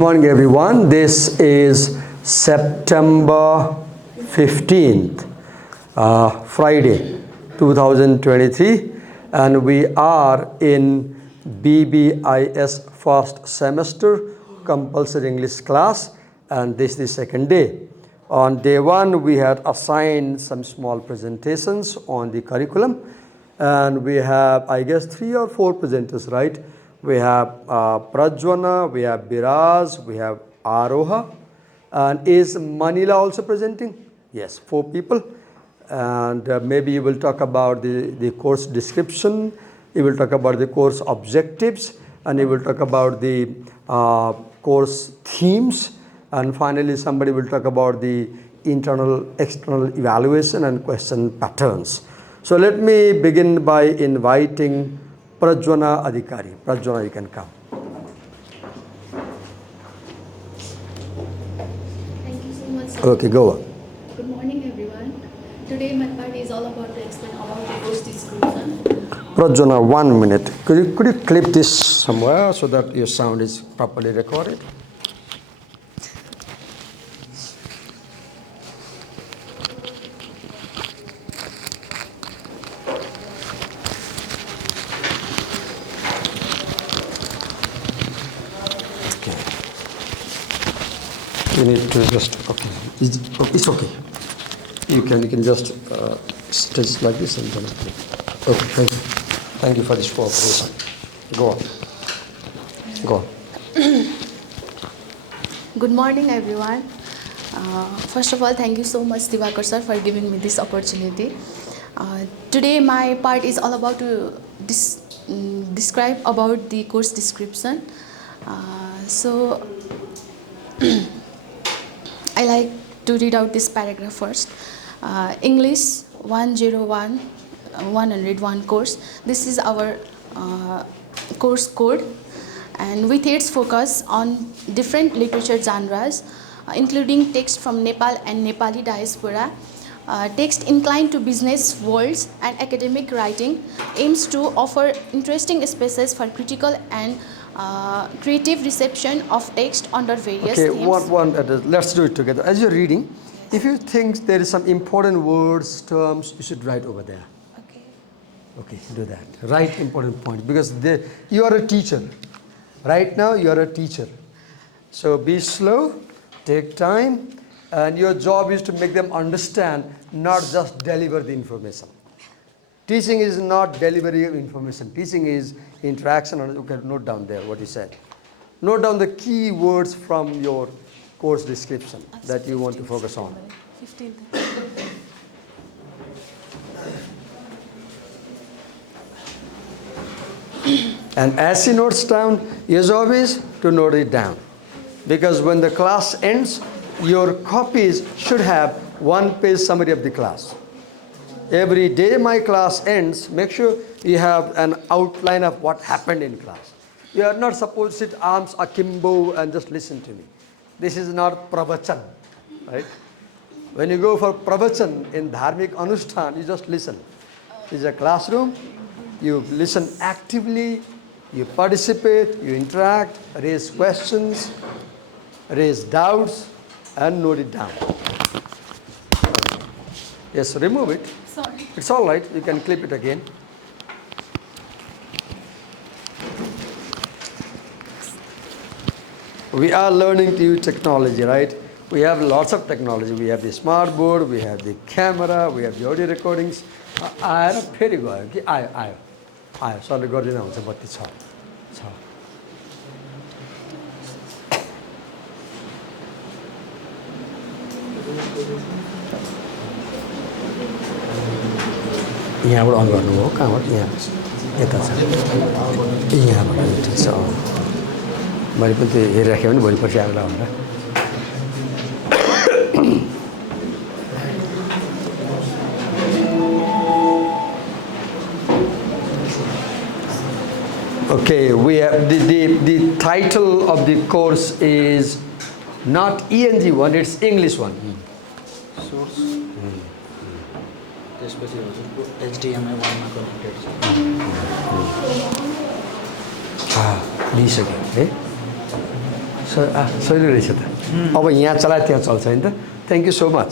Morning everyone, this is September 15th, Friday 2023, and we are in BBIS first semester compulsory English class, and this is the second day. On day one we had assigned some small presentations on the curriculum, and we have I guess 3 or 4 presenters, right? We have Prajwana, we have Biraj, we have Aroha, and is Manila also presenting? Yes, 4 people. And maybe you will talk about the course description, you will talk about the course objectives, and you will talk about the course themes, and finally somebody will talk about the internal, external evaluation and question patterns. So let me begin by inviting Prajwana Adhikari. Prajwana, you can come. Thank you so much, sir. Okay, go on. Good morning, everyone. Today my part is all about to explain about the course description. Prajwana, 1 minute. Could you clip this somewhere so that your sound is properly recorded? You need to just, okay, it's okay. You can just stitch like this and then, okay, thank you. Thank you for this cooperation. Go on. Good morning, everyone. First of all, thank you so much, Divakar sir, for giving me this opportunity. Today my part is all about to describe about the course description. So I like to read out this paragraph first. English 101 course. This is our course code, and with its focus on different literature genres, including text from Nepal and Nepali diaspora, text inclined to business worlds and academic writing, aims to offer interesting spaces for critical and creative reception of text under various themes. Let's do it together. As you're reading, if you think there is some important words, terms, you should write over there. Okay, do that. Write important points, because you are a teacher. Right now, you are a teacher. So be slow, take time, and your job is to make them understand, not just deliver the information. Teaching is not delivery of information. Teaching is interaction. Okay, note down there what you said. Note down the key words from your course description that you want to focus on. 15th. And as she notes down, your job is to note it down. Because when the class ends, your copies should have 1-page summary of the class. Every day my class ends, make sure you have an outline of what happened in class. You are not supposed to sit arms akimbo and just listen to me. This is not pravachan, right? When you go for pravachan in dharmic anushthan, you just listen. This is a classroom. You listen actively, you participate, you interact, raise questions, raise doubts, and note it down. Yes, remove it. Sorry. It's all right. You can clip it again. We are learning to use technology, right? We have lots of technology. We have the smart board, we have the camera, we have the audio recordings. I फेरि गयो कि आयो सरले गरिदिँदा हुन्छ बत्ती छ यहाँबाट अन गर्नुभयो कहाँबाट यहाँ यता छ यहाँबाट ठिक छ मैले पनि त्यो हेरिराखेँ भने भोलिपर्सि आएर भनेर Okay, we have the title of the course is not ENG one, it's English one. Source. त्यसपछि हजुरको HDMI 1 मा कनेक्टेड छ. लिइसक्यो है सही रहेछ त अब यहाँ चलाए त्यहाँ चल्छ हैन त थ्याङ्क यू सो मच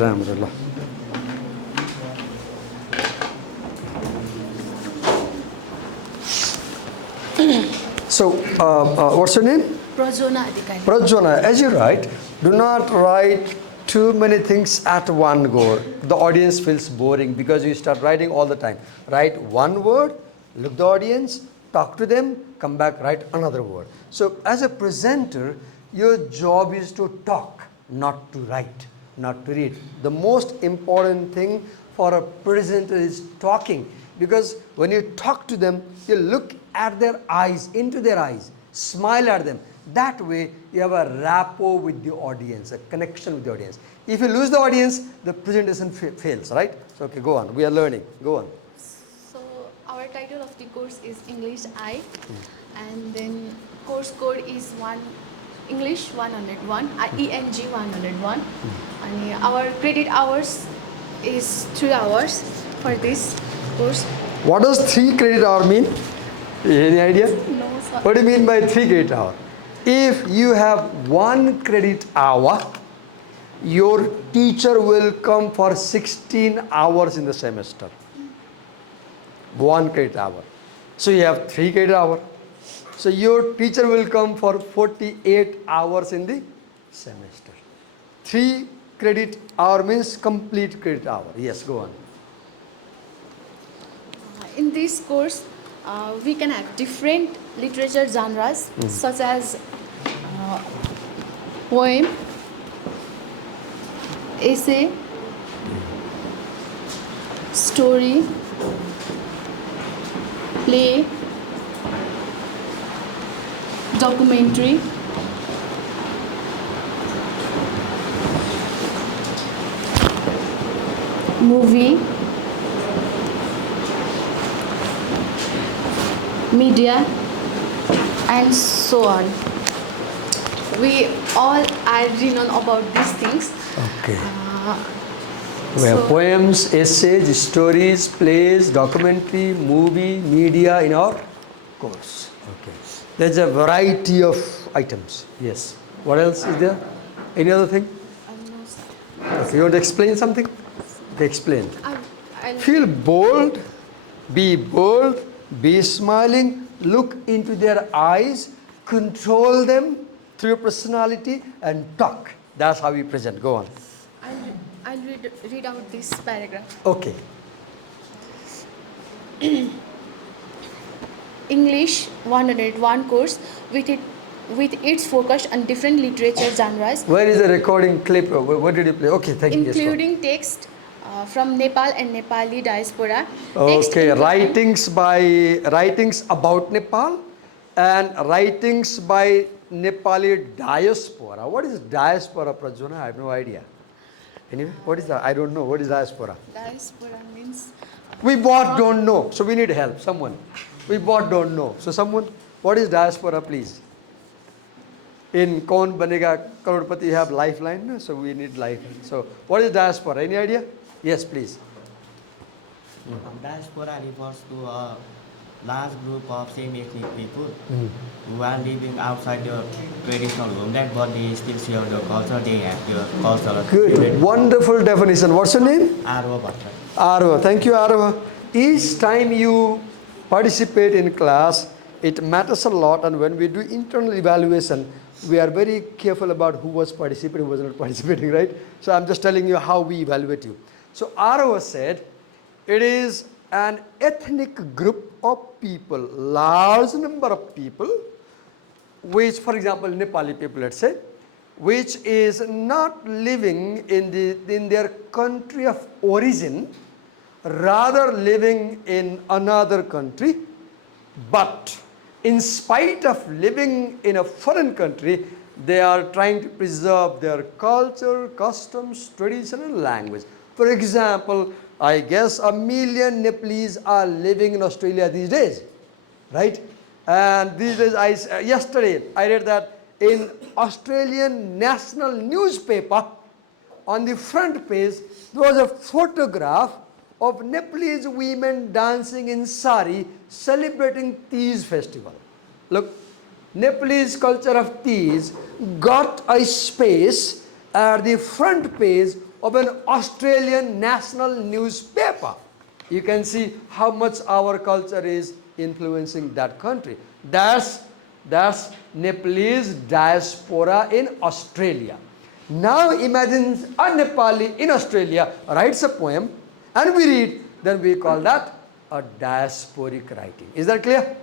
राम्रो ल So, what's your name? Prajona Adhikari. Prajwana, as you write, do not write too many things at one go. The audience feels boring because you start writing all the time. Write one word, look the audience, talk to them, come back, write another word. So, as a presenter, your job is to talk, not to write, not to read. The most important thing for a presenter is talking, because when you talk to them, you look at their eyes, into their eyes, smile at them. That way you have a rapport with the audience, a connection with the audience. If you lose the audience, the presentation fails, right? So okay, go on. We are learning. Go on. So our title of the course is English I, and then course code is English 101, Eng 101, and our credit hours is 3 hours for this course. What does 3 credit hour mean? Any idea? No, sir. What do you mean by 3 credit hour? If you have 1 credit hour, your teacher will come for 16 hours in the semester. 1 credit hour. So you have 3 credit hour. So your teacher will come for 48 hours in the semester. 3 credit hour means complete credit hour. Yes, go on. In this course, we can have different literature genres such as poem, essay, story, play, documentary, movie, media, and so on. We all are renowned about these things. Okay. We have poems, essays, stories, plays, documentary, movie, media in our course. Okay. There's a variety of items. Yes. What else is there? Any other thing? No, sir. Okay. You want to explain something? Okay, explain. I'll Feel bold, be smiling, look into their eyes, control them through your personality, and talk. That's how we present. Go on. I'll read out this paragraph. Okay. English 101 course with its focus on different literature genres, Where is the recording clip? What did you play? Okay, thank you. Yes, go on. including text from Nepal and Nepali diaspora. Text Okay, including- writings about Nepal and writings by Nepali diaspora. What is diaspora, Prajwana? I have no idea. Anyway, what is that? I don't know. What is diaspora? Diaspora means We both don't know, so we need help. Someone. We both don't know. So someone, what is diaspora, please? In Kaun Banega Crorepati, you have lifeline, no? So we need lifeline. So what is diaspora? Any idea? Yes, please. Diaspora refers to a large group of same-ethnic people who are living outside the traditional homeland, but they still share the culture, they have the cultural Good. Wonderful definition. What's your name? Arwa Bhatta. Arva. Thank you, Arva. Each time you participate in class, it matters a lot, and when we do internal evaluation, we are very careful about who was participating, who was not participating, right? So I'm just telling you how we evaluate you. So Arva said, it is an ethnic group of people, large number of people, which, for example, Nepali people, let's say, which is not living in their country of origin, rather living in another country, but in spite of living in a foreign country, they are trying to preserve their culture, customs, tradition, and language. For example, I guess 1 million Nepalese are living in Australia these days, right? And these days, yesterday I read that in Australian national newspaper, on the front page, there was a photograph of Nepalese women dancing in sari, celebrating Teej festival. Look, Nepalese culture of teas got a space at the front page of an Australian national newspaper. You can see how much our culture is influencing that country. That's Nepalese diaspora in Australia. Now imagine a Nepali in Australia writes a poem and we read, then we call that a diasporic writing. Is that clear?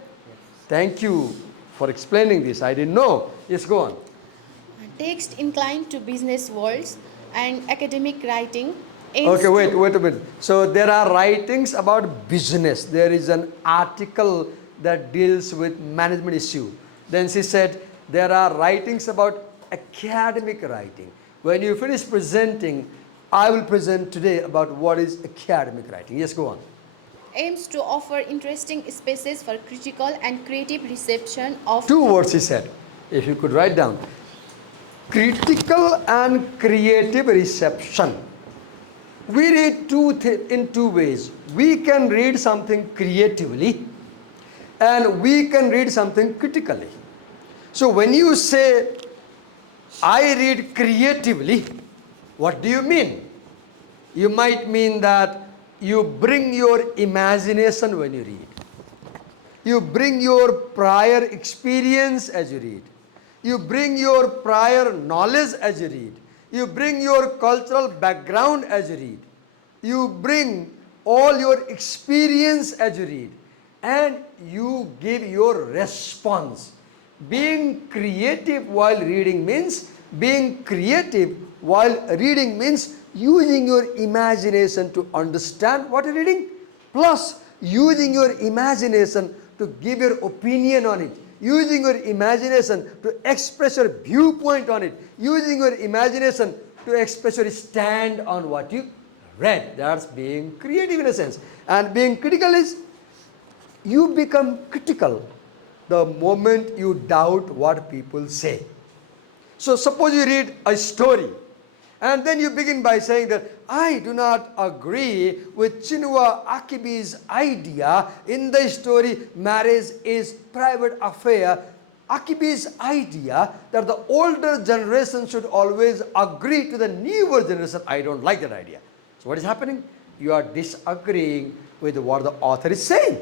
Thank you for explaining this. I didn't know. Yes, go on. Text inclined to business worlds and academic writing aims Okay, wait to a minute. So there are writings about business. There is an article that deals with management issue. Then she said there are writings about academic writing. When you finish presenting, I will present today about what is academic writing. Yes, go on. aims to offer interesting spaces for critical and creative reception of Two words he said, if you could write down. Critical and creative reception. We read in two ways. We can read something creatively and we can read something critically. So when you say, I read creatively, what do you mean? You might mean that you bring your imagination when you read. You bring your prior experience as you read. You bring your prior knowledge as you read. You bring your cultural background as you read. You bring all your experience as you read. And you give your response. Being creative while reading means using your imagination to understand what you're reading, plus using your imagination to give your opinion on it, using your imagination to express your viewpoint on it, using your imagination to express your stand on what you read. That's being creative in a sense. And being critical is you become critical the moment you doubt what people say. So suppose you read a story and then you begin by saying that I do not agree with Chinua Achebe's idea in the story marriage is private affair. Achebe's idea that the older generation should always agree to the newer generation, I don't like that idea. So what is happening? You are disagreeing with what the author is saying.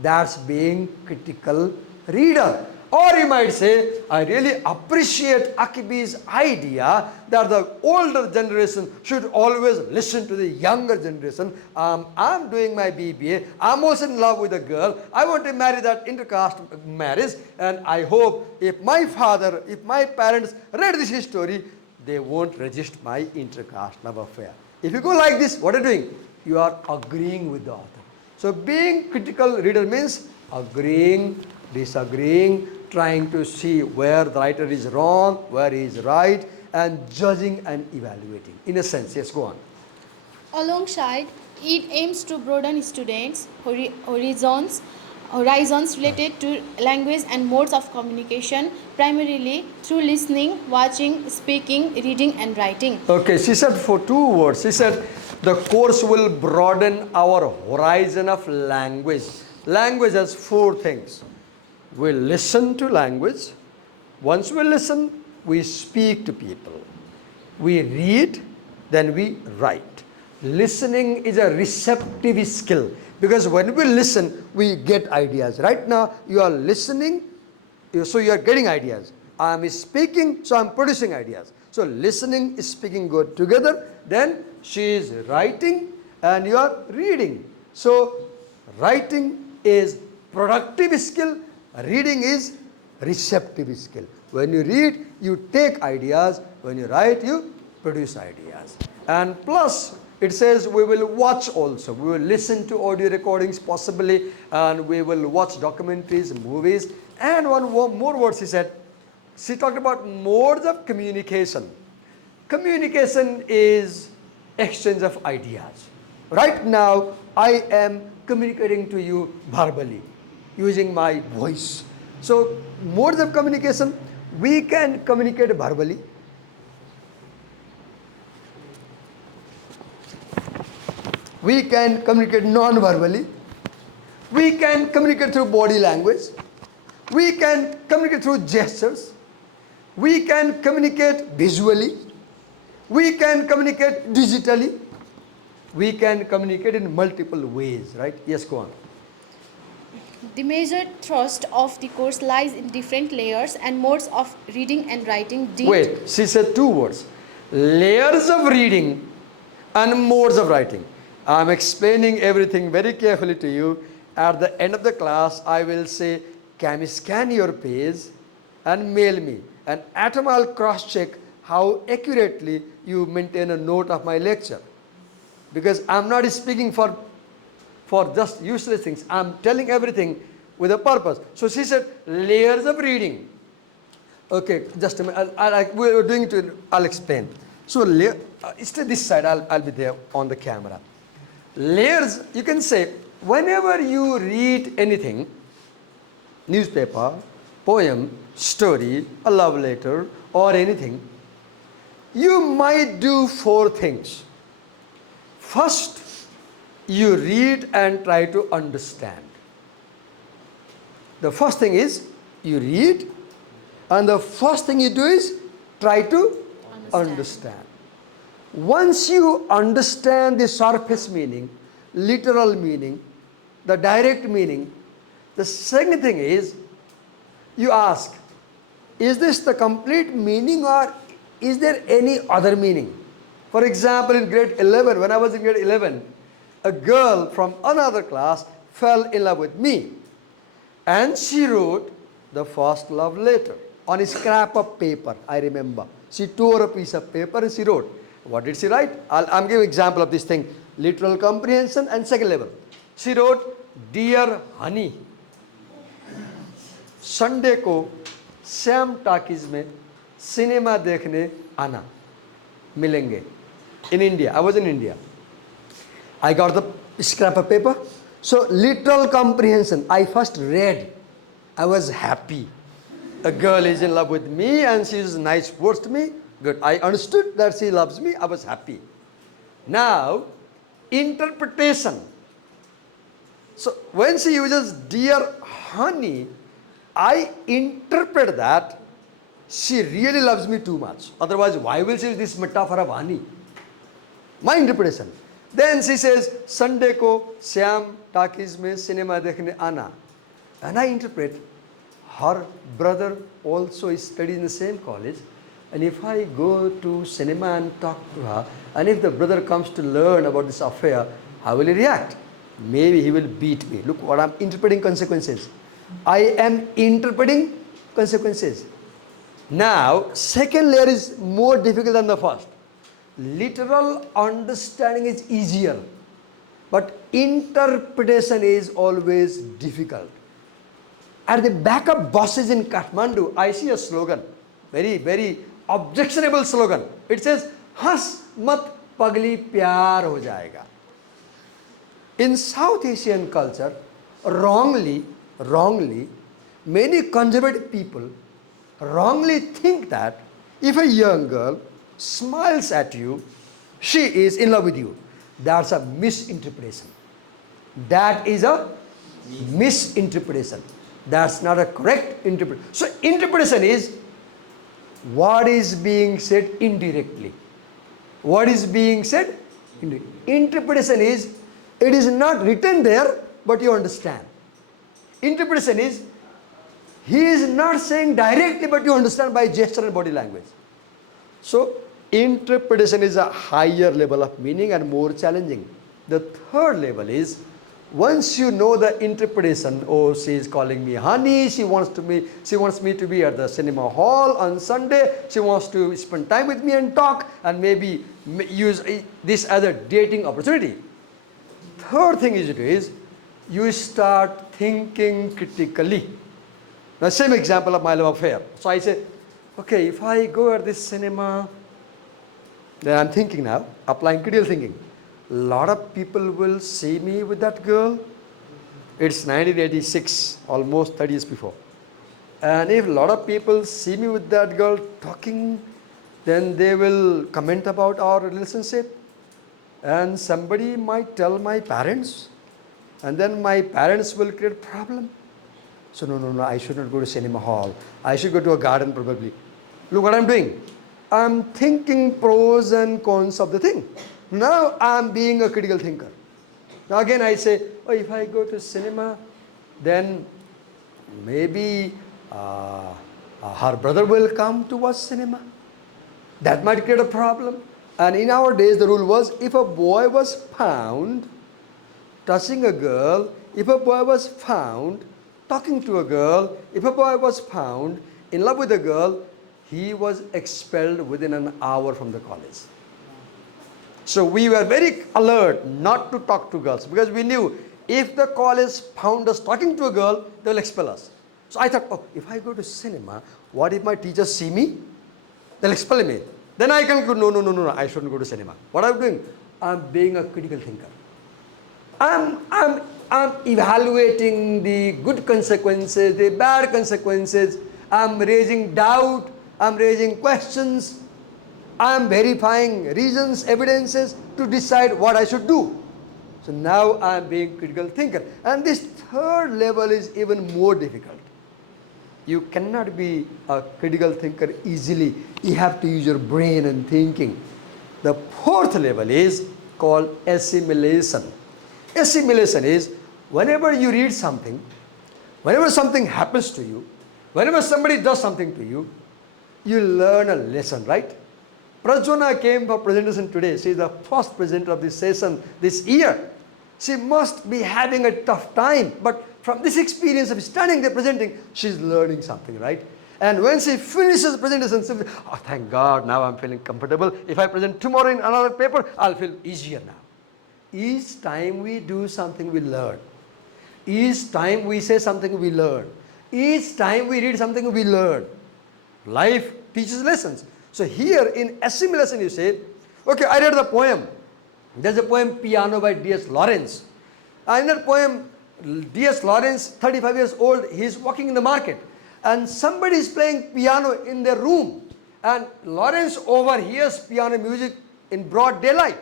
That's being critical reader. Or you might say, I really appreciate Achebe's idea that the older generation should always listen to the younger generation. I'm doing my BBA. I'm also in love with a girl. I want to marry that intercaste marriage. And I hope if my parents read this story, they won't resist my intercaste love affair. If you go like this, what are you doing? You are agreeing with the author. So being critical reader means agreeing, disagreeing, trying to see where the writer is wrong, where he is right, and judging and evaluating. In a sense, yes, go on. Alongside, it aims to broaden students' horizons related to language and modes of communication, primarily through listening, watching, speaking, reading, and writing. Okay, she said for two words. She said the course will broaden our horizon of language. Language has four things. We listen to language. Once we listen, we speak to people. We read, then we write. Listening is a receptive skill because when we listen, we get ideas. Right now, you are listening, so you are getting ideas. I am speaking, so I am producing ideas. So listening, speaking go together. Then she is writing and you are reading. So writing is productive skill. Reading is receptive skill. When you read, you take ideas. When you write, you produce ideas. And plus, it says we will watch also. We will listen to audio recordings possibly, and we will watch documentaries, movies. And one more word she said. She talked about modes of communication. Communication is exchange of ideas. Right now, I am communicating to you verbally, using my voice. So, modes of communication, we can communicate verbally. We can communicate non-verbally. We can communicate through body language. We can communicate through gestures. We can communicate visually. We can communicate digitally. We can communicate in multiple ways, right? Yes, go on. The major thrust of the course lies in different layers and modes of reading and writing deemed. Wait, she said two words. Layers of reading and modes of writing. I'm explaining everything very carefully to you. At the end of the class, I will say, can you scan your page and mail me? And at home, I'll cross-check how accurately you maintain a note of my lecture. Because I'm not speaking for just useless things. I'm telling everything with a purpose. So she said, layers of reading. Okay, just a minute. We're doing it. I'll explain. So stay this side. I'll be there on the camera. Layers. You can say whenever you read anything, newspaper, poem, story, a love letter, or anything, you might do four things. First, you read and try to understand. The first thing is you read, and the first thing you do is try to understand. Once you understand the surface meaning, literal meaning, the direct meaning, the second thing is you ask, is this the complete meaning or is there any other meaning? For example, in grade 11, when I was in grade 11, a girl from another class fell in love with me. And she wrote the first love letter on a scrap of paper, I remember. She tore a piece of paper and she wrote. What did she write? I'm giving an example of this thing. Literal comprehension and second level. She wrote, Dear honey, Sunday को Shyam talkies में cinema देखने आना मिलेंगे. In India, I was in India. I got the scrap of paper. So literal comprehension, I first read. I was happy. A girl is in love with me and she uses nice words to me. Good. I understood that she loves me. I was happy. Now, interpretation. So when she uses dear honey, I interpret that she really loves me too much. Otherwise, why will she use this metaphor of honey? My interpretation. Then she says, Sunday ko Syam talkies mein cinema dekhne aana. And I interpret, her brother also studies in the same college. And if I go to cinema and talk to her, and if the brother comes to learn about this affair, how will he react? Maybe he will beat me. Look what I'm interpreting consequences. I am interpreting consequences. Now, second layer is more difficult than the first. Literal understanding is easier, but interpretation is always difficult. At the back of buses in Kathmandu, I see a slogan, very, very objectionable slogan. It says, "Has mat pagli pyar ho jayega." In South Asian culture, wrongly, many conservative people wrongly think that if a young girl smiles at you, she is in love with you. That's a misinterpretation. That is a misinterpretation. That's not a correct interpretation. So interpretation is what is being said indirectly. What is being said indirectly. Interpretation is it is not written there, but you understand. Interpretation is he is not saying directly, but you understand by gesture and body language. So interpretation is a higher level of meaning and more challenging. The third level is once you know the interpretation, oh, she is calling me honey, she wants me to be at the cinema hall on Sunday, she wants to spend time with me and talk and maybe use this as a dating opportunity. Third thing is you start thinking critically. Now, same example of my love affair. So I say, okay, if I go at this cinema, then I'm thinking now, applying critical thinking. A lot of people will see me with that girl. It's 1986, almost 30 years before. And if a lot of people see me with that girl talking, then they will comment about our relationship. And somebody might tell my parents. And then my parents will create a problem. So no, I should not go to cinema hall. I should go to a garden probably. Look what I'm doing. I'm thinking pros and cons of the thing. Now I'm being a critical thinker. Now again I say, oh, if I go to cinema, then maybe her brother will come to watch cinema. That might create a problem. And in our days the rule was, if a boy was found touching a girl, if a boy was found talking to a girl, if a boy was found in love with a girl, he was expelled within an hour from the college. So we were very alert not to talk to girls, because we knew if the college found us talking to a girl, they will expel us. So I thought, oh, if I go to cinema, what if my teachers see me? They'll expel me. Then I can go, no, I shouldn't go to cinema. What I'm doing? I'm being a critical thinker. I'm evaluating the good consequences, the bad consequences. I'm raising doubt. I'm raising questions. I'm verifying reasons, evidences to decide what I should do. So now I'm being critical thinker. And this third level is even more difficult. You cannot be a critical thinker easily. You have to use your brain and thinking. The fourth level is called assimilation. Assimilation is whenever you read something, whenever something happens to you, whenever somebody does something to you, you learn a lesson, right? Prajwana came for presentation today. She is the first presenter of this session this year. She must be having a tough time, but from this experience of standing there presenting, she's learning something, right? And when she finishes the presentation, she says, oh, thank God, now I'm feeling comfortable. If I present tomorrow in another paper, I'll feel easier now. Each time we do something, we learn. Each time we say something, we learn. Each time we read something, we learn. Life teaches lessons. So here in assimilation, you say, okay, I read the poem. There's a poem, Piano by D.S. Lawrence. In that poem, D.S. Lawrence, 35 years old, he's walking in the market. And somebody is playing piano in their room. And Lawrence overhears piano music in broad daylight.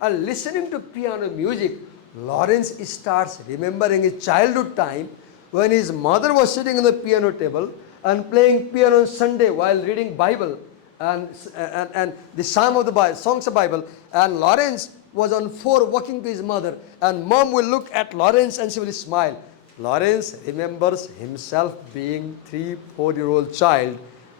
And listening to piano music, Lawrence starts remembering his childhood time when his mother was sitting on the piano table and playing piano on Sunday while reading Bible and the songs of Bible. And Lawrence was on floor walking to his mother, and mom will look at Lawrence and she will smile. Lawrence remembers himself being 3-4-year-old child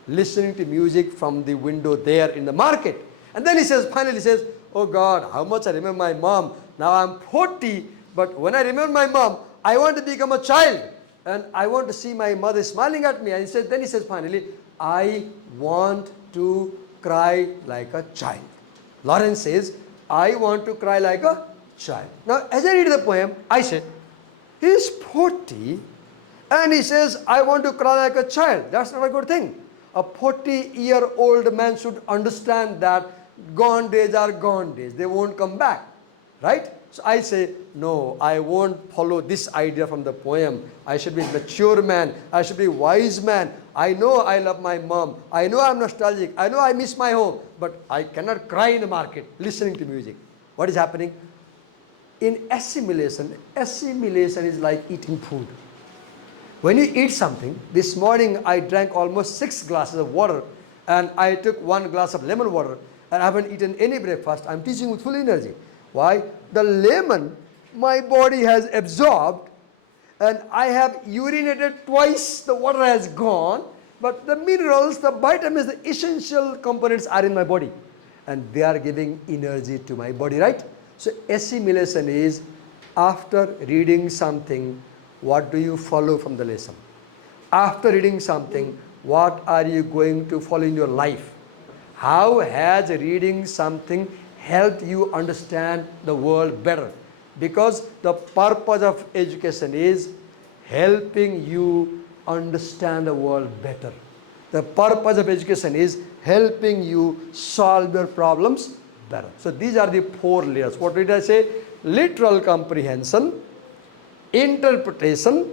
listening to music from the window there in the market. And then he says, finally says, oh God, how much I remember my mom. Now I'm 40, but when I remember my mom, I want to become a child. And I want to see my mother smiling at me. And then he says finally, I want to cry like a child. Lawrence says, I want to cry like a child. Now, as I read the poem, I said, he's 40 and he says, I want to cry like a child. That's not a good thing. A 40-year-old man should understand that gone days are gone days. They won't come back. Right? So I say, no, I won't follow this idea from the poem. I should be a mature man. I should be a wise man. I know I love my mom. I know I'm nostalgic. I know I miss my home. But I cannot cry in the market listening to music. What is happening? In assimilation is like eating food. When you eat something, this morning I drank almost 6 glasses of water and I took 1 glass of lemon water and I haven't eaten any breakfast. I'm teaching with full energy. Why? The lemon my body has absorbed and I have urinated twice, the water has gone, but the minerals, the vitamins, the essential components are in my body and they are giving energy to my body, right? So assimilation is after reading something, what do you follow from the lesson? After reading something, what are you going to follow in your life? How has reading something helped you understand the world better? Because the purpose of education is helping you understand the world better. The purpose of education is helping you solve your problems better. So these are the 4 layers. What did I say? Literal comprehension, interpretation,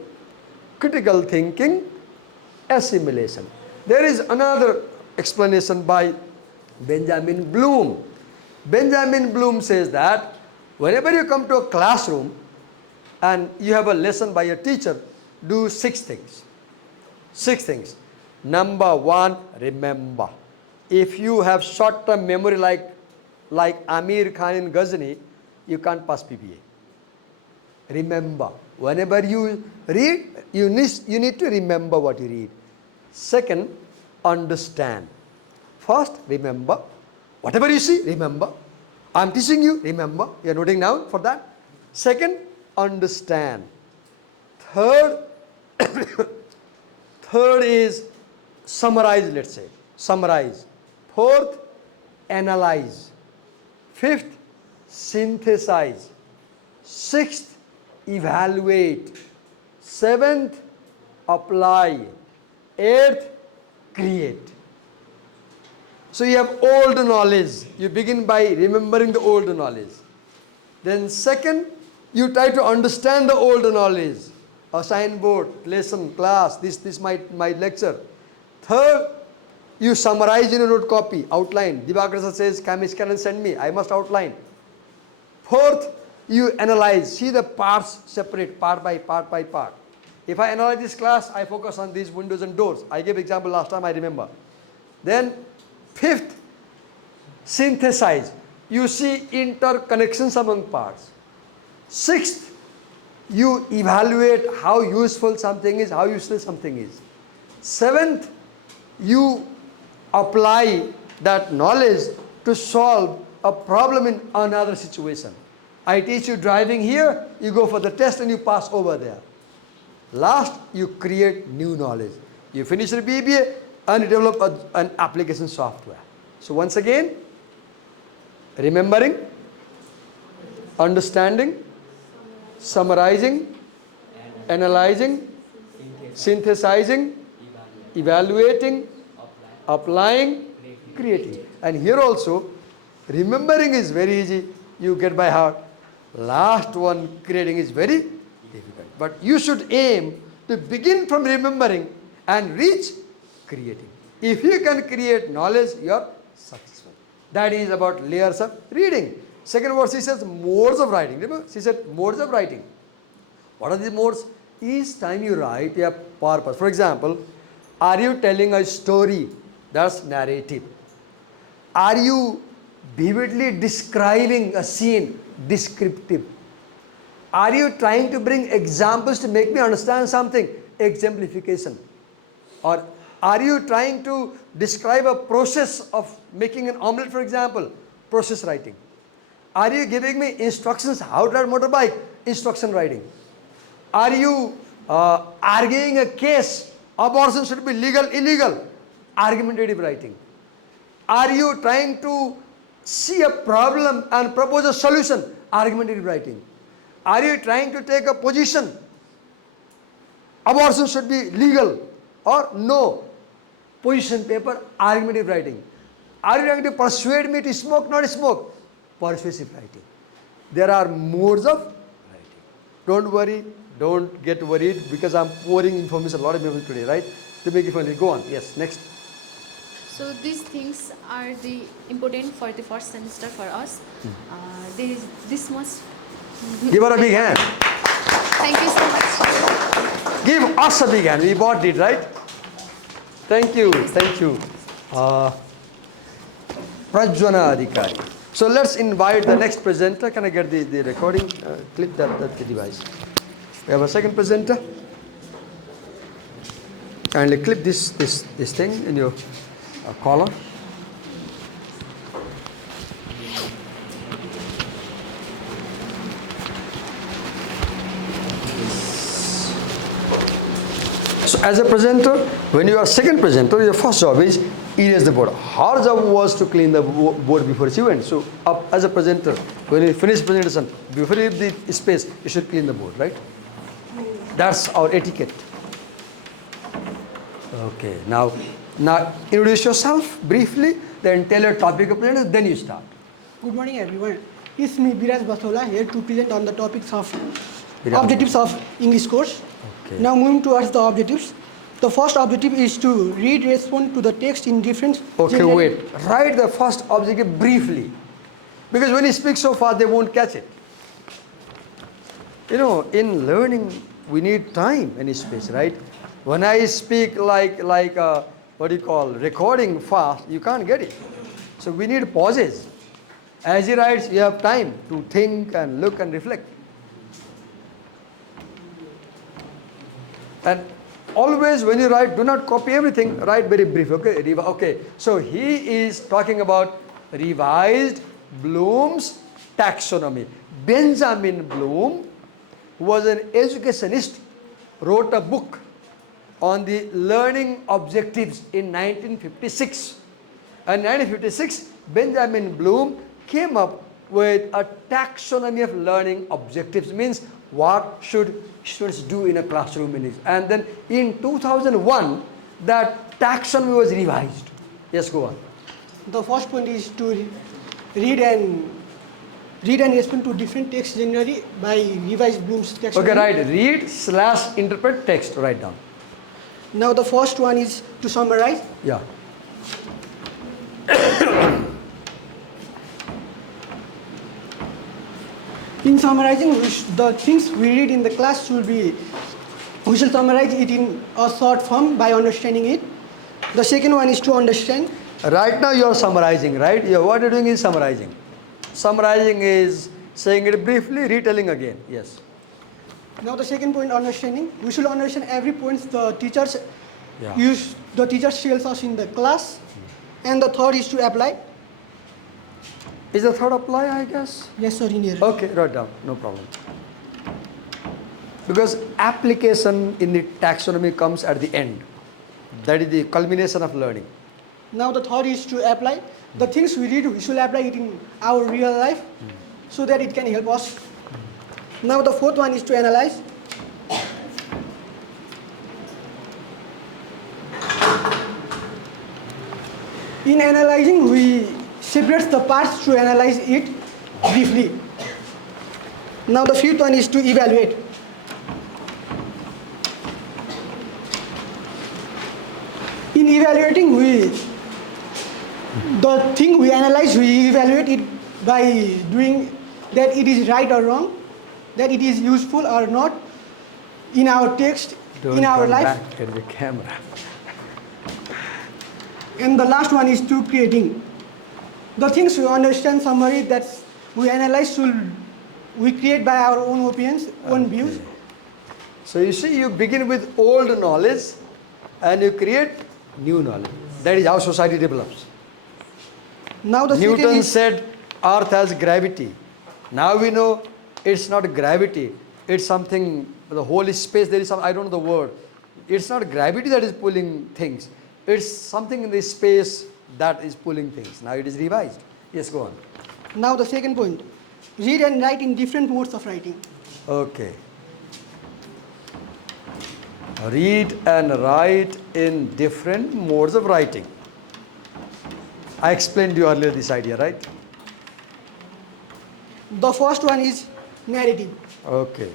critical thinking, assimilation. There is another explanation by Benjamin Bloom. Benjamin Bloom says that whenever you come to a classroom and you have a lesson by a teacher, do 6 things. 6 things. Number 1, remember. If you have short-term memory like Amir Khan in Ghazni, you can't pass BBA. Remember. Whenever you read, you need to remember what you read. Second, understand. First, remember. Whatever you see, remember. I'm teaching you, remember. You're noting down for that. Second, understand. Third, third is summarize, let's say. Summarize. Fourth, analyze. Fifth, synthesize. Sixth, evaluate. Seventh, apply. Eighth, create. So you have old knowledge. You begin by remembering the old knowledge. Then second, you try to understand the old knowledge. A signboard, lesson, class, this my lecture. Third, you summarize in a note copy, outline. Divakar says, scan and send me. I must outline. Fourth, you analyze. See the parts separate, part by part. If I analyze this class, I focus on these windows and doors. I gave example last time, I remember. Then fifth, synthesize. You see interconnections among parts. Sixth, you evaluate how useful something is, how useless something is. Seventh, you apply that knowledge to solve a problem in another situation. I teach you driving here, you go for the test and you pass over there. Last, you create new knowledge. You finish your BBA and you develop an application software. So once again, remembering, understanding, summarizing, analyzing, synthesizing, evaluating, applying, creating. And here also, remembering is very easy, you get by heart. Last one, creating, is very difficult. But you should aim to begin from remembering and reach creating. If you can create knowledge, you are successful. That is about layers of reading. Second word, she says modes of writing. Remember, she said modes of writing. What are the modes? Each time you write, you have purpose. For example, are you telling a story? That's narrative. Are you vividly describing a scene? Descriptive. Are you trying to bring examples to make me understand something? Exemplification. Or are you trying to describe a process of making an omelette, for example? Process writing. Are you giving me instructions how to ride motorbike? Instruction writing. Are you arguing a case? Abortion should be legal, illegal? Argumentative writing. Are you trying to see a problem and propose a solution? Argumentative writing. Are you trying to take a position? Abortion should be legal or no? Position paper, argumentative writing. Are you trying to persuade me to smoke, not smoke? Persuasive writing. There are modes of writing. Don't worry, don't get worried because I'm pouring information, a lot of information today, right? To make it funny. Go on. Yes, next. So these things are the important for the first semester for us. This must... Give her a big hand. Thank you so much. Give us a big hand. We bought it, right? Thank you. Thank you. Prajwana Adhikari. So let's invite the next presenter. Can I get the recording clip, that device? We have a second presenter. Kindly clip this thing in your collar. So as a presenter, when you are second presenter, your first job is erase the board. Her job was to clean the board before she went. So as a presenter, when you finish presentation, before you leave the space, you should clean the board, right? That's our etiquette. Okay, now introduce yourself briefly, then tell your topic of presentation, then you start. Good morning, everyone. It's me, BBIS Basola, here to present on the topics of Biras. objectives of English course. Okay. Now moving towards the objectives. The first objective is to read, respond to the text in different... Okay, wait. Write the first objective briefly. Because when you speak so fast, they won't catch it. You know, in learning we need time and space, right? When I speak like what do you call, recording fast, you can't get it. So we need pauses. As he writes, you have time to think and look and reflect. And always when you write, do not copy everything, write very brief, okay? Okay, so he is talking about revised Bloom's taxonomy. Benjamin Bloom, who was an educationist, wrote a book on the learning objectives in 1956. And 1956, Benjamin Bloom came up with a taxonomy of learning objectives, means what should students do in a classroom. And then in 2001, that taxonomy was revised. Yes, go on. The first point is to read and respond to different texts generally by revised Bloom's taxonomy. Okay, right. Read/interpret text. Write down. Now the first one is to summarize. Yeah. In summarizing, the things we read in the class we should summarize it in a short form by understanding it. The second one is to understand. Right now you are summarizing, right? What you're doing is summarizing. Summarizing is saying it briefly, retelling again. Yes. Now the second point, understanding. We should understand every point the teachers Yeah. tells us in the class. And the third is to apply. Is the third apply, I guess? Yes, sir, in here. Okay, write down, no problem. Because application in the taxonomy comes at the end. That is the culmination of learning. Now the third is to apply. The things we read, we should apply it in our real life so that it can help us. Now the fourth one is to analyze. In analyzing, we separate the parts to analyze it briefly. Now the fifth one is to evaluate. In evaluating, the thing we analyze, we evaluate it by doing that it is right or wrong, that it is useful or not in our text, in our life. Back at the camera. And the last one is to creating. The things we understand, summary that we analyze, we create by our own opinions, own views. So you see, you begin with old knowledge and you create new knowledge. That is how society develops. Now the second Newton is, said earth has gravity. Now we know it's not gravity. It's something, the whole space, there is some, I don't know the word. It's not gravity that is pulling things. It's something in the space that is pulling things. Now it is revised. Yes, go on. now the second point. Read and write in different modes of writing. Okay. Read and write in different modes of writing. I explained to you earlier this idea, right? The first one is narrative. Okay.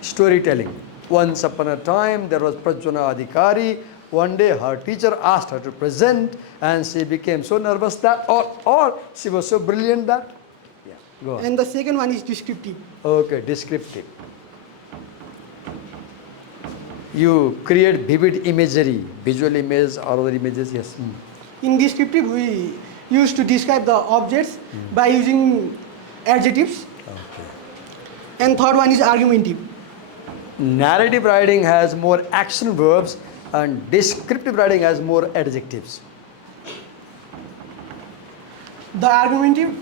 Storytelling. Once upon a time, there was Prajna Adhikari. One day, her teacher asked her to present, and she became so nervous that, or she was so brilliant that. Yeah, go on. And the second one is descriptive. Okay, descriptive. You create vivid imagery, visual images or other images, yes. In descriptive, we used to describe the objects by using adjectives. Okay. And third one is argumentative. Narrative writing has more action verbs and descriptive writing has more adjectives. The argumentative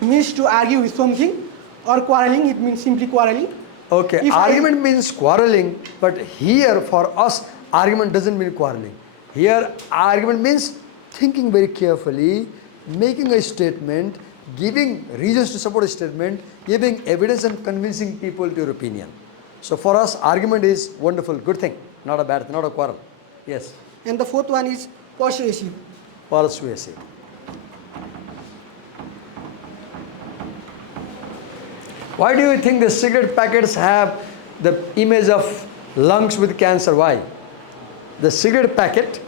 means to argue with something, or quarreling, it means simply quarreling. Okay, If argument means quarreling, but here for us, argument doesn't mean quarreling. Here, argument means thinking very carefully, making a statement, giving reasons to support a statement, giving evidence and convincing people to your opinion. So for us, argument is wonderful, good thing, not a bad thing, not a quarrel. Yes, And the fourth one is persuasive. persuasive. Why do you think the cigarette packets have the image of lungs with cancer? Why? The cigarette packet,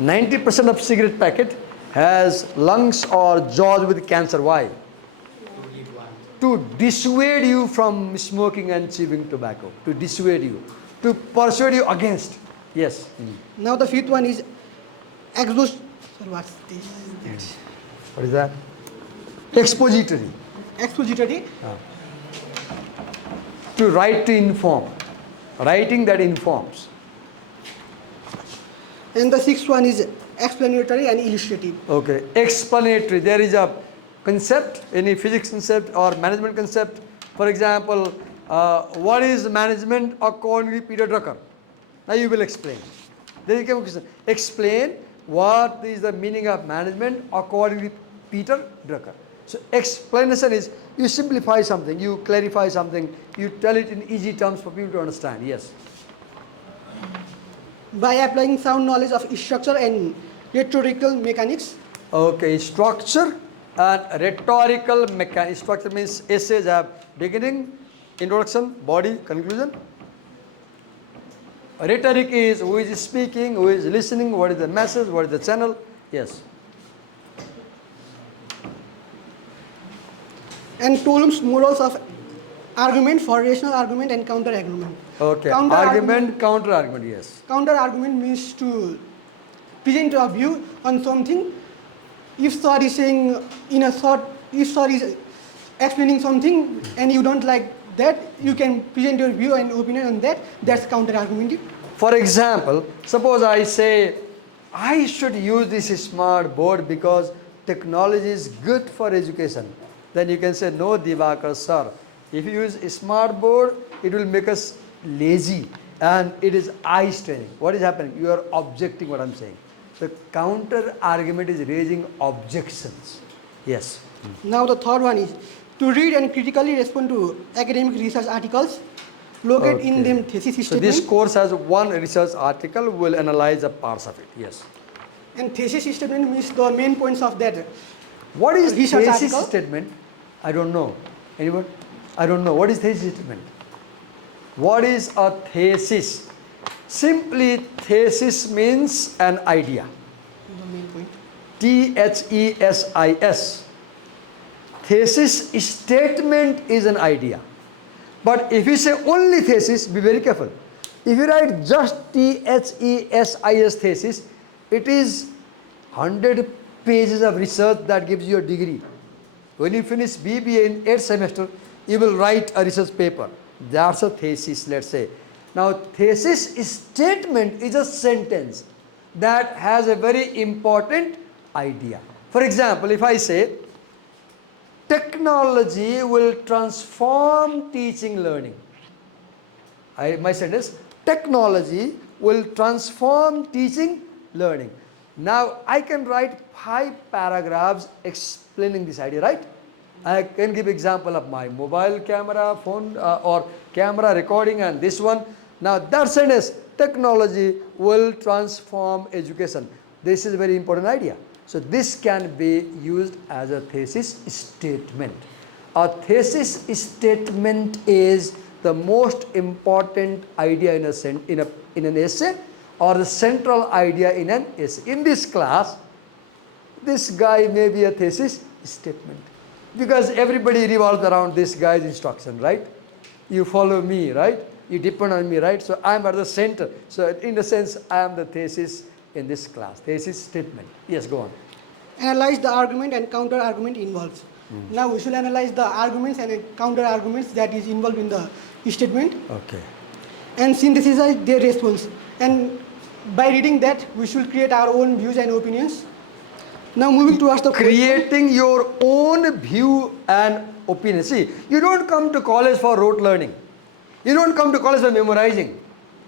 90% of cigarette packet has lungs or jaws with cancer. Why? to dissuade you from smoking and chewing tobacco. To dissuade you. To persuade you against. Yes. Now the fifth one is expository. Sir, what's this? What is that? Expository. Expository. To write to inform. Writing that informs. And the sixth one is explanatory and illustrative. Okay. Explanatory. There is a concept, any physics concept or management concept. For example, what is management according to Peter Drucker? Now you will explain. There is a question. Explain what is the meaning of management according to Peter Drucker. So explanation is you simplify something, you clarify something, you tell it in easy terms for people to understand. Yes. By applying sound knowledge of structure and rhetorical mechanics. Okay, structure and rhetorical mechanics. Structure means essays have beginning, introduction, body, conclusion. Rhetoric is who is speaking, who is listening, what is the message, what is the channel. Yes. And Toulon's morals of argument for rational argument and counter argument. Okay, argument, counter argument, yes. Counter argument means to present a view on something. If sir is saying in a short, if sir is explaining something and you don't like that, you can present your view and opinion on that. That's counter argument. For example, suppose I say, I should use this smart board because technology is good for education. Then you can say, no, Divakar sir, if you use a smart board, it will make us lazy and it is eye straining. What is happening? You are objecting what I'm saying. The counter argument is raising objections. Yes. Now the third one is to read and critically respond to academic research articles, locate in them thesis So statement. this course has one research article, will analyze a parts of it. Yes. And thesis statement means the main points of that. What is Research thesis article? statement? I don't know. Anyone? I don't know. What is thesis statement? What is a thesis? Simply thesis means an idea. The main point. Thesis. Thesis statement is an idea. But if you say only thesis, be very careful. If you write just thesis thesis, it is 100 pages of research that gives you a degree. When you finish BBA in 8th semester, you will write a research paper. That's a thesis, let's say. Now, thesis statement is a sentence that has a very important idea. For example, if I say, technology will transform teaching learning. My sentence, technology will transform teaching learning. Now, I can write 5 paragraphs explaining this idea, right? I can give example of my mobile camera, phone or camera recording and this one. Now, that sentence, technology will transform education. This is a very important idea. So, this can be used as a thesis statement. A thesis statement is the most important idea in an essay or the central idea in an essay. In this class, this guy may be a thesis statement because everybody revolves around this guy's instruction, right? You follow me, right? You depend on me, right? So, I am at the center. So, in a sense, I am the thesis in this class. Thesis statement. Yes, go on. Analyze the argument and counter argument involved. Now we should analyze the arguments and counter arguments that is involved in the statement Okay. and synthesize their response. And by reading that, we should create our own views and opinions. Now moving towards the Creating your own view and opinion. See, you don't come to college for rote learning. You don't come to college for memorizing.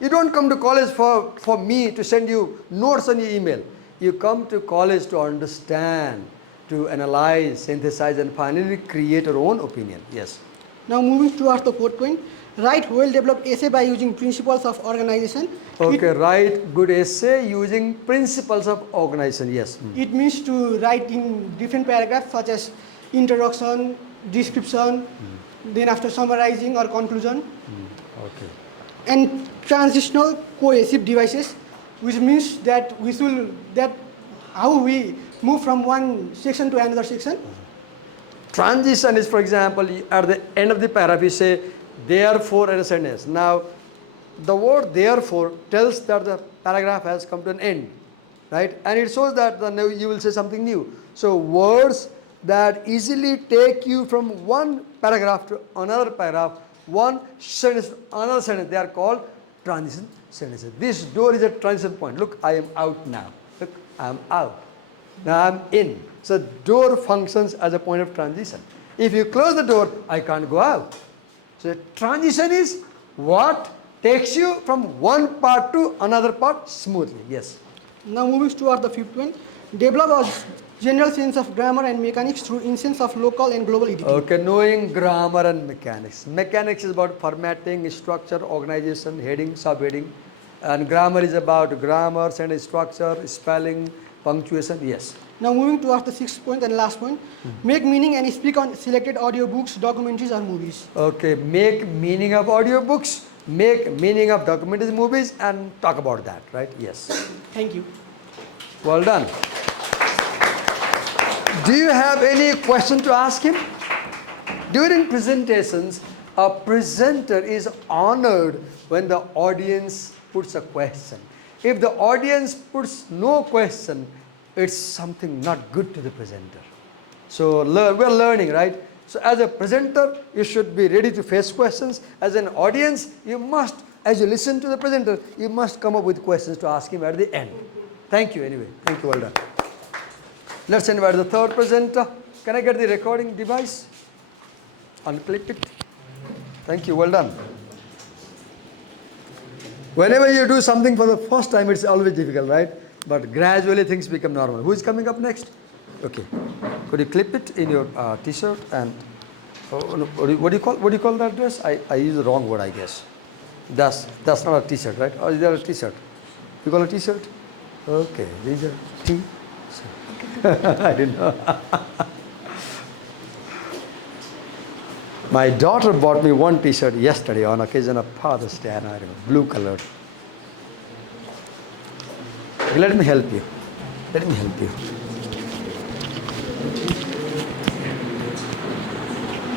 You don't come to college for me to send you notes on your email. You come to college to understand, to analyze, synthesize, and finally create your own opinion. Yes. Now moving towards the fourth point, write well-developed essay by using principles of organization. Okay, write good essay using principles of organization. Yes. It means to write in different paragraphs such as introduction, description, then after summarizing or conclusion. Okay. And transitional cohesive devices, which means that how we move from one section to another section. Transition is, for example, at the end of the paragraph you say, therefore at a sentence. Now, the word therefore tells that the paragraph has come to an end, right? And it shows that you will say something new. So words that easily take you from one paragraph to another paragraph, one sentence to another sentence, they are called transition sentences. This door is a transition point. Look, I am out now. Look, I am out. Now I am in. So door functions as a point of transition. If you close the door, I can't go out. So transition is what takes you from one part to another part smoothly. Yes. Now moving toward the fifth one. Develop a general sense of grammar and mechanics through instance of local and global editing. Okay, knowing grammar and mechanics. Mechanics is about formatting, structure, organization, heading, subheading. And grammar is about grammar, sentence structure, spelling, punctuation. Yes. Now moving towards the sixth point and last point. Make meaning and speak on selected audiobooks, documentaries or movies. Okay, make meaning of audiobooks, make meaning of documentaries, movies, and talk about that, right? Yes. Thank you. Well done. Do you have any question to ask him? During presentations, a presenter is honored when the audience puts a question. If the audience puts no question, it's something not good to the presenter. So we're learning, right? So as a presenter, you should be ready to face questions. As an audience, you must, as you listen to the presenter, you must come up with questions to ask him at the end. Thank you anyway. Thank you, well done. Let's invite the third presenter. Can I get the recording device? Unclip it. Thank you, well done. Whenever you do something for the first time, it's always difficult, right? But gradually things become normal. Who is coming up next? Okay. Could you clip it in your t-shirt and what do you call that dress? I use the wrong word, I guess. That's not a t-shirt, right? Or is there a t-shirt? You call a t-shirt? Okay, these are t-shirt. I didn't know. My daughter bought me one t-shirt yesterday on occasion of Father's Day, and I remember, blue colored. Let me help you. Let me help you.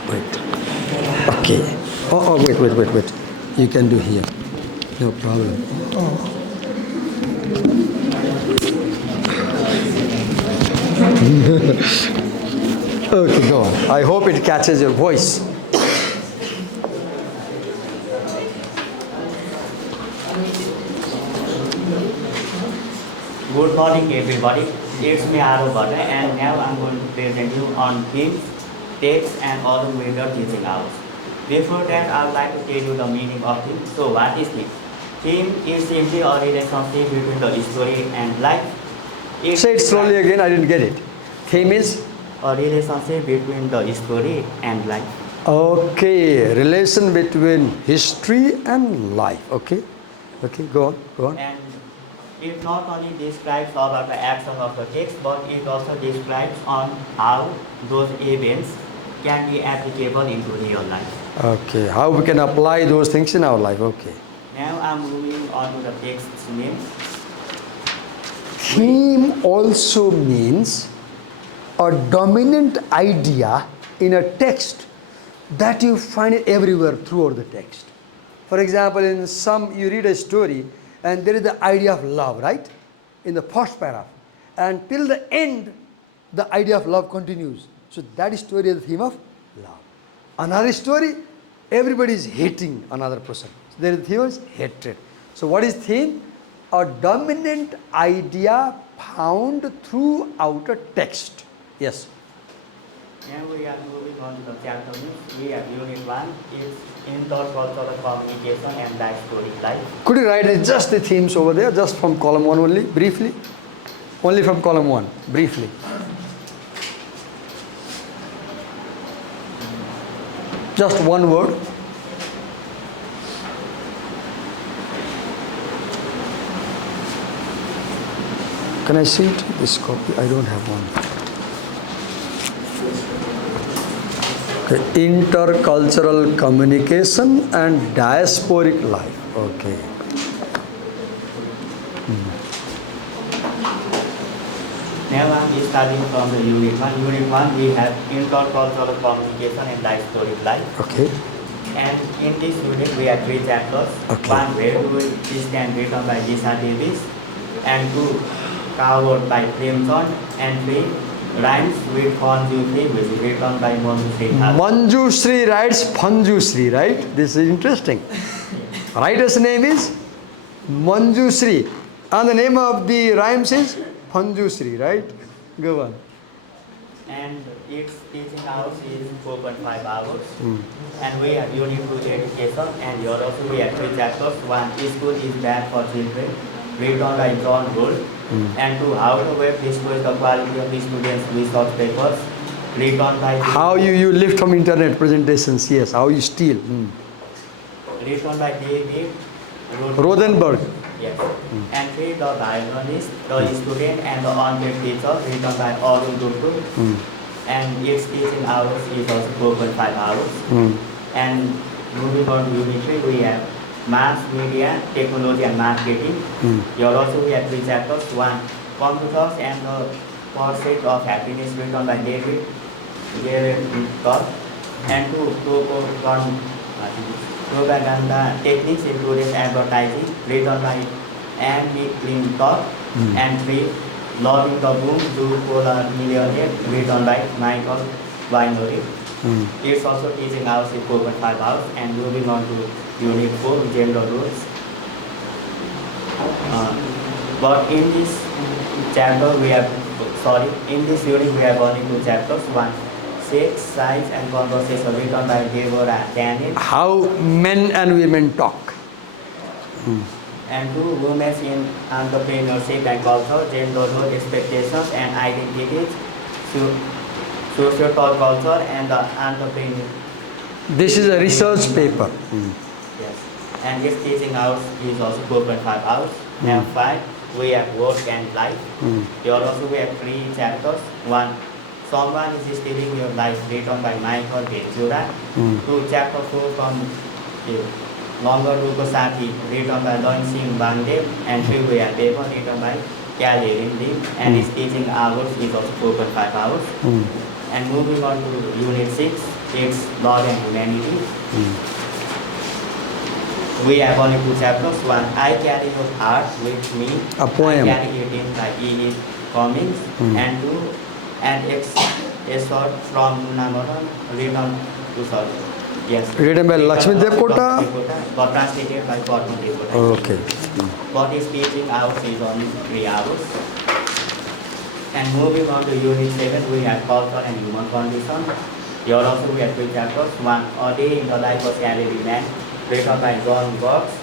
Wait. Okay. Oh, wait. You can do here. No problem. Oh. Okay, go on. I hope it catches your voice. Good morning everybody, it's me Aro Bhatta and now I'm going to present you on themes, text and other major teaching hours. Before that I would like to tell you the meaning of theme. So what is theme? Theme is simply a relationship between the story and life. Say it slowly again, I didn't get it. Theme is? A relationship between the story and life. Okay, relation between history and life. Okay, go on. And it not only describes about the action of the text, but it also describes on how those events can be applicable into real life. Okay, how we can apply those things in our life. Okay. Now I'm moving on to the text's name. Theme also means a dominant idea in a text that you find it everywhere throughout the text. For example, in some you read a story and there is the idea of love, right? In the first paragraph. And till the end, the idea of love continues. So that story is the theme of love. Another story, everybody is hating another person. So there is the theme of hatred. So what is theme? A dominant idea found throughout a text. Yes. Now we are moving on to the chapter. We have unit 1. It's intercultural communication and life story life. Could you write just the themes over there, just from column 1 only, briefly? Only from column 1, briefly. Just one word. Can I see it? This copy? I don't have one. Okay. Intercultural communication and diasporic life. Okay. Now I'm starting from the unit 1. Unit 1 we have intercultural communication and life story life. Okay. And in this unit we have 3 chapters. Okay. One railway system written by Lisa Davis, and 2 covered by Clemson, and 3 rhymes with Fonjufri, which is written by Monjusri. Manjushree writes Panjushree, right? This is interesting. Writer's name is Manjushree, and the name of the rhymes is Panjushree, right? Go on. And its teaching hours is 4.5 hours. And we have unit 2 education, and here also we have 3 chapters. One, school is bad for children, written by John Gould. And 2, how to disclose the quality of the students' research papers, written by How you lift from internet presentations, yes. How you steal. written by David Rodenberg. Yes. And 3, the violinist, the student, and the on-paid teacher, written by Arun Durgu. And its teaching hours is also 4.5 hours. And moving on to unit 3, we have mass media, technology and marketing. Here also we have 3 chapters. 1, computers and the pursuit of happiness, written by David Garrett. And 2, propaganda techniques including advertising, written by Anne Clinton. And 3, loving the boom, do polar millionaire, written by Michael Winery. It's also teaching hours in 4.5 hours. And moving on to unit 4, gender roles. But in this chapter we have, in this unit we have only 2 chapters. 1, sex, size and conversation, written by Deborah Daniel. How men and women talk. And 2, women in entrepreneurship and culture, gender role, expectations and identities, social culture and the entrepreneur. This is a research paper. Yes. And this teaching hours is also 4.5 hours. Now 5, we have work and life. Here also we have 3 chapters. 1, someone is stealing your life, written by Michael Ventura. 2, chapter 4 from Longer Rukosati, written by Loin Bangdev. And 3, we have paper written by Kelly Lim. And his teaching hours is also 4.5 hours. And moving on to unit 6, it's law and humanity. We have only 2 chapters. 1, I carry your heart with me. A poem. I carry it in by E. Cummings. And 2, an excerpt from Namaran, Written by Lakshmi Devkota? But translated by Padma Devkota. Okay. But his teaching hours is only 3 hours. And moving on to unit 7, we have culture and human condition. Here also we have 3 chapters. 1, A Day in the Life of Salary Man, written by John Burks.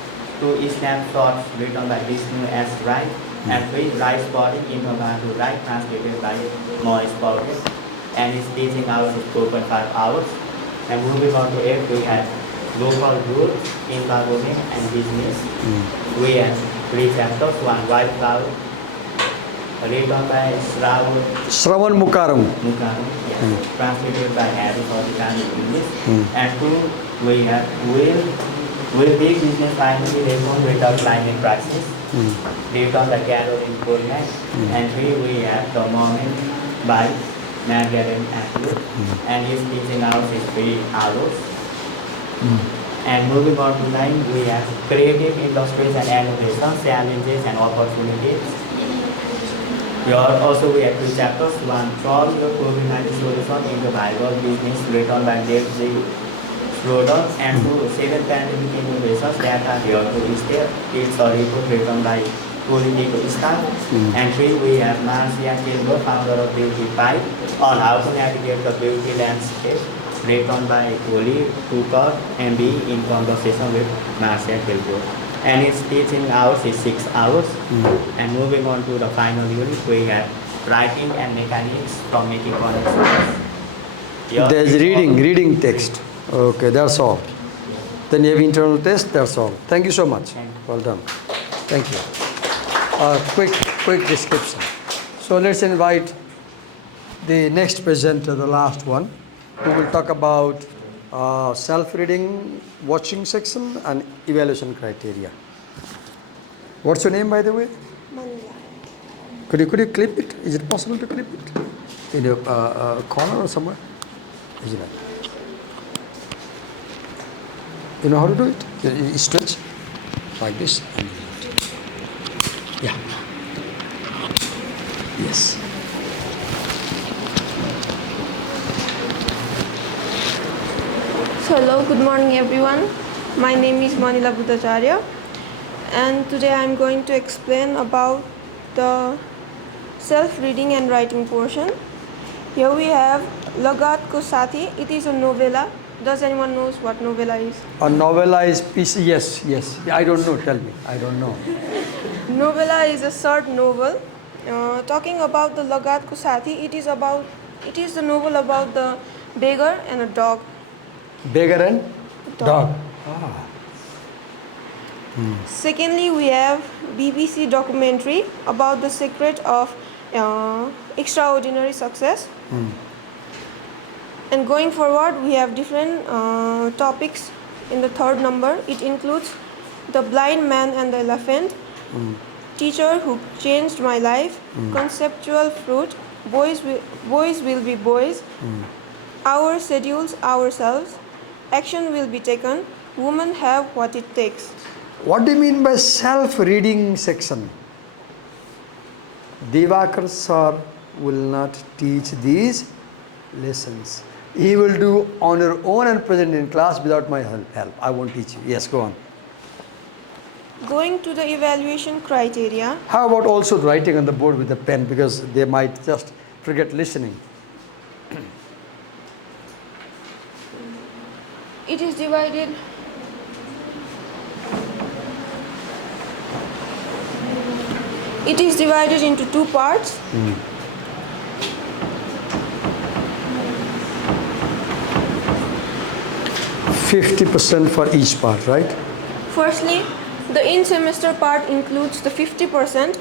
2, Snapshots, written by Vishnu S. Wright. And 3, Rice Body in the Man to Write, translated by Morris Porges. And his teaching hours is 4.5 hours. And moving on to 8, we have local rules in government and business. We have 3 chapters. 1, White Cloud, written by Shravan Mukaram. yes, translated by Harry Fortican in English. And 2, we have Will Big Business Finally Respond Without Climate Crisis, written by Caroline Coleman. And 3, we have The Moment by Margaret Atwood. And his teaching hours is 3 hours. And moving on to 9, we have creative industries and innovation, challenges and opportunities. Here also we have 2 chapters. 1, Solve Your COVID-19 Solution in the Bible Business, written by Dave G. Schroeder. And 2, 7 Pandemic Innovations that are here to stay. It's a report written by Political Staff. And 3, we have Marcia Kilgore, founder of Beauty Pie, on how to navigate the beauty landscape, written by Oli Cooker, MB, in conversation with Marcia Kilgore. And its teaching hours is 6 hours. And moving on to the final unit, we have writing and mechanics from making connections. There's reading text. Okay, that's all. Then you have internal test, that's all. Thank you so much. Well done. Thank you. Quick description. So let's invite the next presenter, the last one, who will talk about self-reading, watching section, and evaluation criteria. What's your name, by the way? Could you clip it? Is it possible to clip it in a corner or somewhere? Is it? You know how to do it? You stretch like this. And yeah. Yes. So hello, good morning everyone. My name is Manila Buddhacharya, and today I am going to explain about the self-reading and writing portion. Here we have Lagat Ko Sathi. It is a novella. Does anyone knows what novella is? A novella is piece. Yes. I don't know. Tell me. I don't know. Novella is a short novel. Talking about the Lagat Ko Sathi, it is the novel about the beggar and a dog. Beggar and dog. Secondly, we have BBC documentary about the secret of extraordinary success. And going forward, we have different topics in the third number. It includes The Blind Man and the Elephant, Teacher Who Changed My Life, Conceptual Fruit, Boys Will Be Boys, Our Schedules Ourselves, Action Will Be Taken, Women Have What It Takes. What do you mean by self-reading section? Divakar sir will not teach these lessons. He will do on your own and present in class without my help. I won't teach you. Yes, go on. Going to the evaluation criteria, How about also writing on the board with a pen, because they might just forget listening. it is divided into two parts. 50% for each part, right? Firstly, the in-semester part includes the 50%,